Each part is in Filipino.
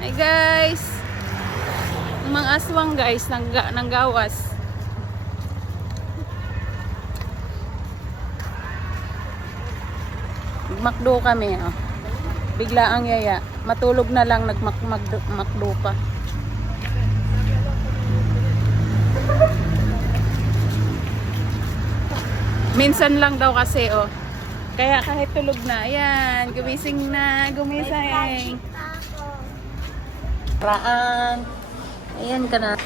Hi guys! Mga aswang guys, ng gawas. Magmakdo kami. Oh. Bigla ang yaya. Matulog na lang, nagmakdo pa. Minsan lang daw kasi, oh. Kaya kahit tulog na, ayan, gumising na, gumising. Raan. Ayan ka na. Tay,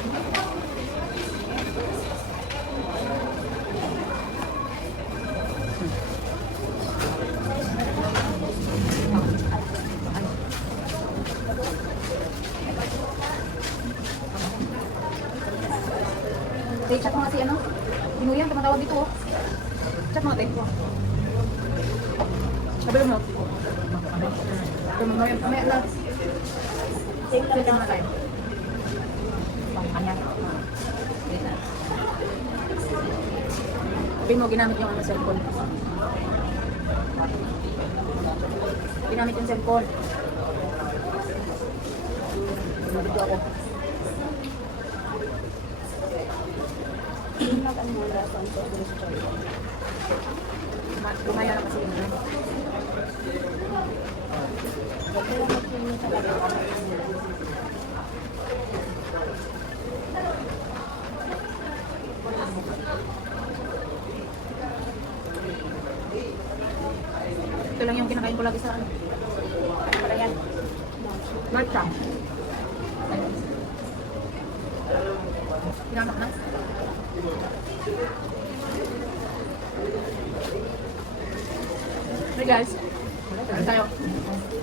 chat mo nga si ano? Inuyan, tumatawag dito oh. Chat mo nga, tay. Sabi mo. Mamaya lang. Sige lang na tayo. Sabi mo, ginamit yung cellphone. Ginamit yung cellphone. Nabito ako. Lumaya na kasi yun. Ito lang yung kinakain ko lagi sa ano. Ano pala yan? Marta. Pinanak na. Hey guys, ano tayo?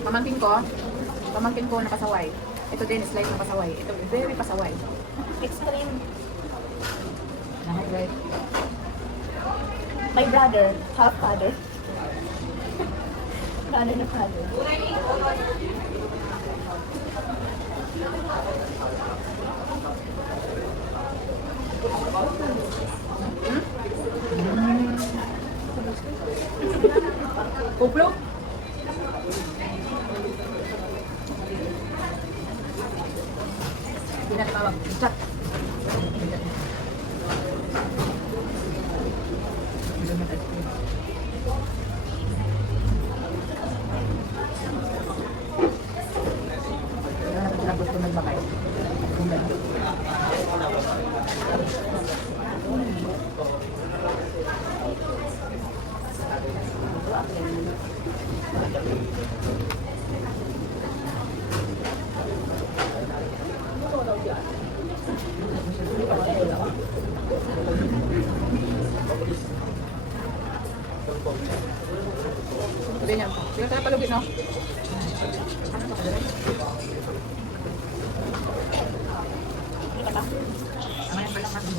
Pamangkin ko nakasaway. Ito din, slide na pasaway. Ito, very pasaway. Extreme. Right. My brother, half father. Brother na father. Kuplo? Hindi natin mawag. Chat. Gusto magbakay. Sabi niya, yung tayo palugit, no? Ano pa kadali? Hindi ka pa? Ang yan palang natin.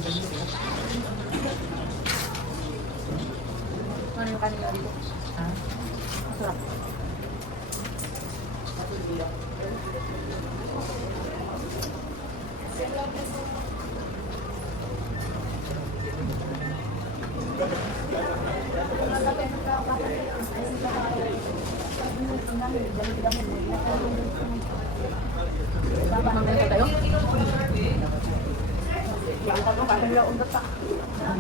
Ano yung kanina dito? Ha? Masarap. Mamaya tayo?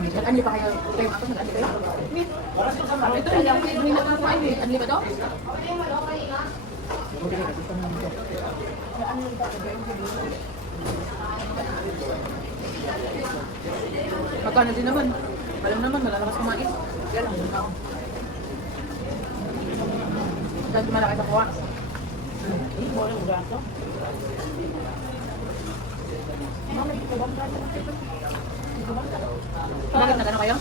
Nag-anli pa kayo? Ito yung ako, nag-anli kayo? Ito yung hindi na ito kumain eh. Anli ba ito? Magkano din naman? Alam naman, malalakas kumain. Kaya lang, ako. Dahil malaki sa kuha. Walang gato. Bakit na gano'n kayo?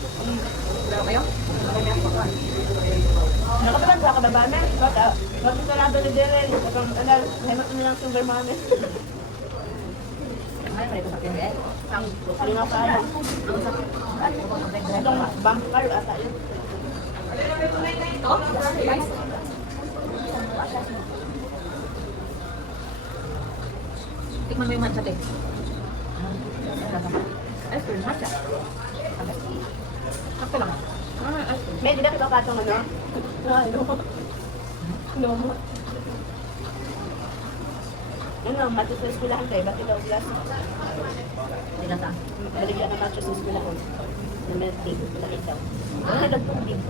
Gano'n kayo? Nakapalag sa kababa na. Bakit sarado na din? Hemat mo lang sumber mami. Ay, pala ito sa akin eh. Ang Kalina pa ano. Itong bumper ata yun. oh, guys. Tikman mo yung matcha, te. Ice cream, matcha. Sakto lang. May di ba ito katong ano? Ano? Ano, macho sa eskwelahan tayo, bakit daw glass? Hindi na saan. Baligyan na macho sa eskwelahan. Na milk tea, bakit daw? Ano na nagpupig?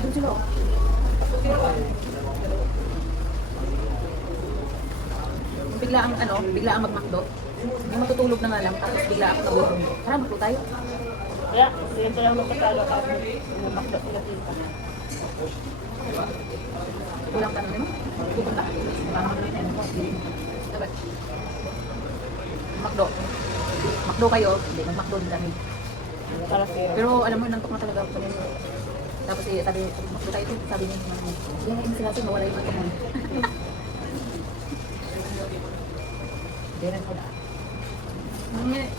Doon sila. Bigla ang bigla ang magmakdo. Yung matutulog na nga lang, tapos bigla ako nagutom. Tara, magpo tayo. Kaya, ganito lang magkatalo ako. Namakdo sila tita. Kulang ka na rin. Pupunta. Dapat. Makdo. Makdo kayo. Hindi, magmakdo din kami. Para sa'yo. Pero alam mo, nantok na talaga ako kanina. Tapos sabi, makdo tayo ito. Sabi niya, yan sila sila, mawala yung matok mo. Hindi rin ko na.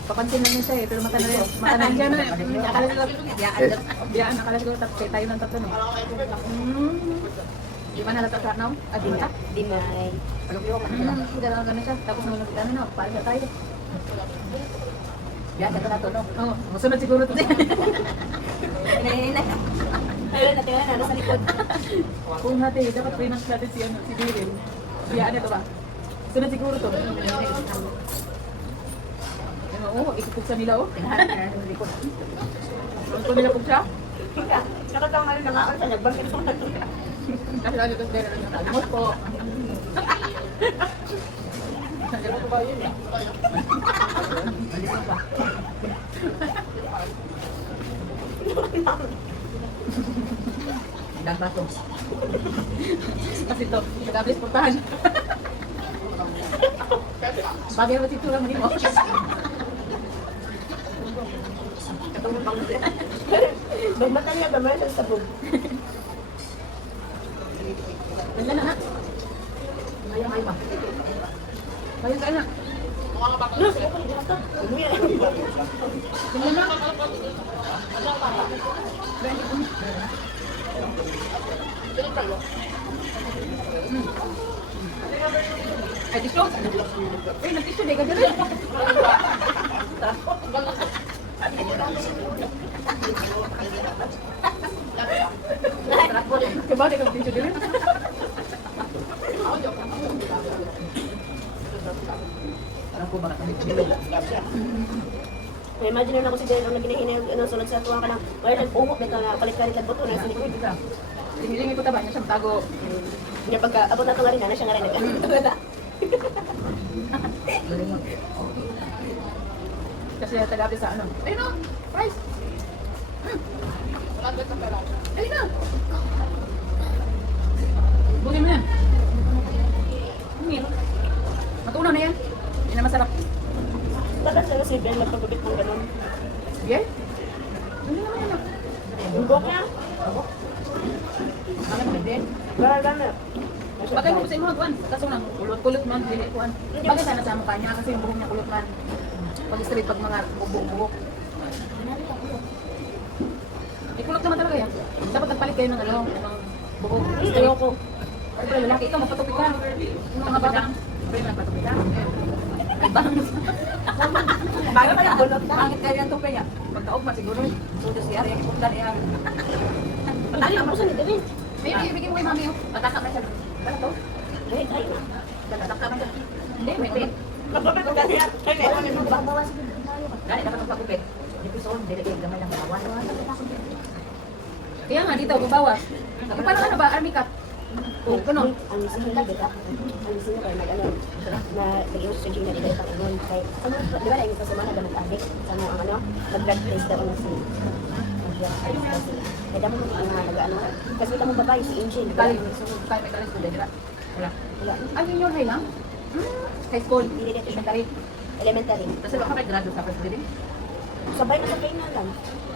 Papansin na niya siya eh, pero mata na rin. Mata na siya na eh. Akala nila, biyaan, akala siguro tayo ng tatlo no. Di ba nalata sa now? Di ba? Di may. Gano'n siya. Tapos nung nakita na, parang siya tayo. Biyaan, ganda na to, no? Oo, masunod siguro to. Ayun, natingnan na, nasa likod. Kung natin, dapat pinang natin si Daryl. Biyaan ito ba? Sunod siguro to. Oo, ikipugsa nila oh. Kung nila pugsa? Nakatawa nga rin na nga ako sa nagbangkit ko na. Kasi lalo ito Daryl ang nakamot po. Dagba to. Kasi ito, nag-ablis portahan. Bagay mo tito lang mo. Katulong pang kasi. Magmata niya ba man sa sabog? Ganda na ha? Ayaw ba? Ayaw ka na. Luz, umuya. Ganda na. Ay, tisyo. Ay, nag-tisyo. Dega dyan rin. Coba deh kalau tisyo dulu. Parang po baka kami dulu. May imagine na ako si Jen ang naginahinay sunod sa tuwang ka na wala nag-umok na ka palit-palit at buto na sa likod. Hinihingi ko taba niya siyang tago. Nga pagka abot na ito nga rin na siya nga rin nag-ano. Kasi tagabi sa ano. Ayun na! Price! Ayun na! Bugin mo yan. Hindi. Matunaw na yan. Hindi na masarap. Tapos na si Ben magpagubit ng ganun. Sige? Hindi naman yan. Yung buhok niya, Bakit mo din? para gano'n. Bagay mo sa mga kuwan. Kaso nang kulot-kulot man, dili kuwan. Bagay sana sa mukha niya kasi yung buhok niya kulot man. Pag straight, pag mga buhok-buhok. Kulot naman talaga yan. Dapat nagpalit kayo ng ng buhok. Ayoko. Pero lalaki, ikaw magpatupik ka. Yung mga bata. Pero nagpatupik ka. Ay, bangs. Bakit pala bulot ka? Bakit kayo yung tupik niya? Pagkaugma siguro. Sudo siya, yung ipundan niya. Patali ang puso ni David. Bigyan mo kay mami yung pataka na siya. Ano to? Kahit ay na. Pataka na siya. Hindi, may pin. Magpapit ko kasi ay may amin mo ba? Bawas siguro. Dali, dapat magpapupit. Dito sa on, dili gamay lang bawas. Kaya nga, dito, babawas. Parang ano ba, army cut? Oh, kuno. Ang sihila dito. Ang sihila kay mag-ano na nag-iwas sa Gina dito sa kanon. Kay ano, di ba yung sa semana ba nag-addict sa mga ano, mag-blood test daw na si kaya damo mo ang nag-ano. Kasi ito mong babae si Angel. Kali, kaya may kalis ko din, di ba? Wala. Wala. Ah, junior high lang? High school. Hindi dito siya. Elementary. Elementary. Kasi baka may graduate sa first grade. Sabay na sa kainan lang.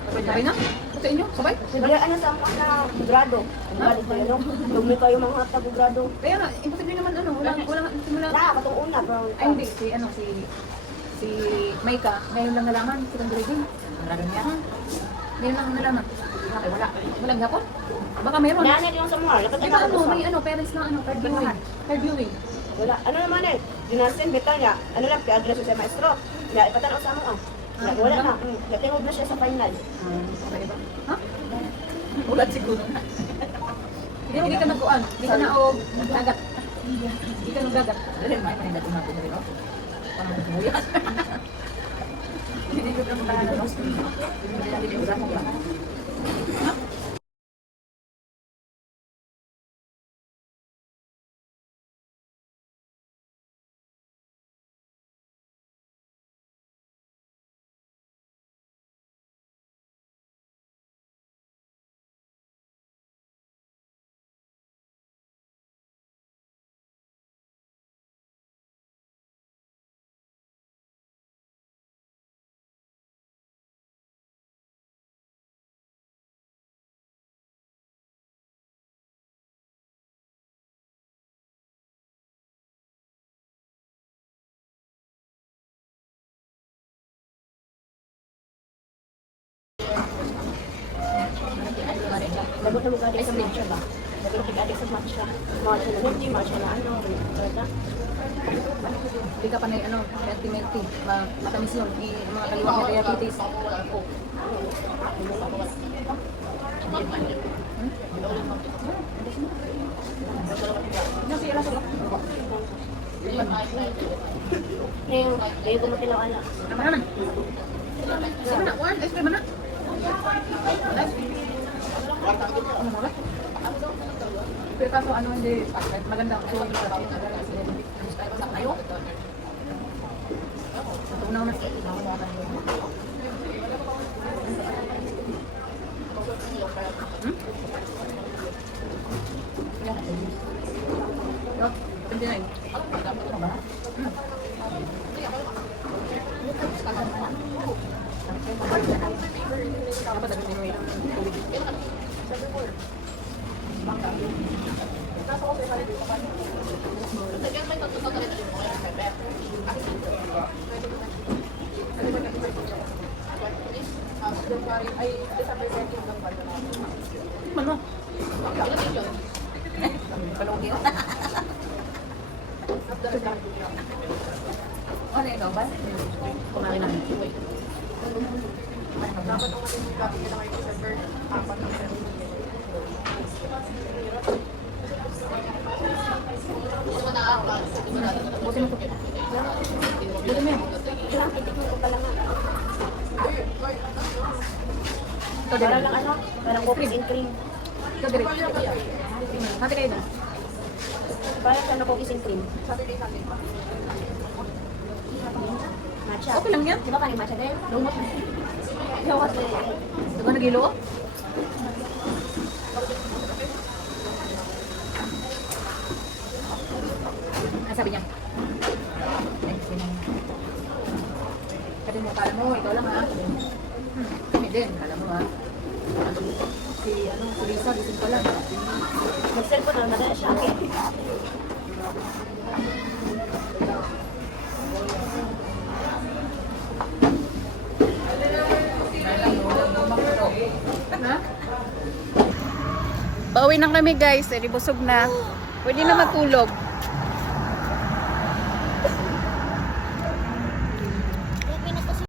Sabay na? Sa inyo? Sabay? Wala ano sa mga na grado. Ang balik ko yun. Dumi kayo mga tago grado. Kaya nga, imposible naman ano, walang simula. Na, katong una. Ay hindi, si Maika, ngayon lang nalaman, silang grade. Ang raro niya. Ngayon lang nalaman. Okay, wala. Walang gapon? Baka meron. Nanay yung sa mga. Di ba ano, may ano, parents na ano, third viewing. Third viewing. Wala. Ano naman eh. Dinasin, bitaw niya. Ano lang, pi-address sa maestro. Ya, ipatanaw sa mo ah. Wala na. Natingog na siya sa final. Okay ba? Ha? Ulat siguro. Di mo gikan nagkuan. Di ka na og dagat. Di ka nagdagat. Dali may dagat natin dali no. Paano mo buya? Hindi ko na matahan no. Hindi ko na matahan. Lagot na mag-adik sa matcha ba? Lagot na mag-adik sa matcha. Matcha na energy, matcha na ano. Talaga. Di ka pa na ano, melty. Matamis yun. Mga kaliwa na diabetes. Ngayon ko matilaw ala. Apa naman? Sige na, one. Ice cream na. Ano mo ba? Pero kaso ano hindi, maganda ako yung trabaho na gano'n sila. Kaya ba sa kayo? Ito na una. Yo, 29. Dapat ada minum yang tubig. Mana? Palungki. Oh, na ikaw ba? Kumain namin. Dapat ang mga kapit kita ngayon sa bird, apat ang bird. Buti mo ito. Buti mo yan. Kailangan itikman ko pala nga. Ito Para din. lang ano, parang cookies and cream. Ito din. Hati kayo na. Para sa ano cookies and cream. Matcha. Okay lang yan. Di ba kanin matcha din? Lumot na. Lumot na. Ito ba nagilo? Ano sabi niya? Kasi mo, kala mo, ikaw lang ha. Kami din, kala mo ha. Si Lisa, gising pa lang. Mag-cellphone na, madala siya. Okay. Ha? Pauwi na kami guys, busog na. Pwede na matulog.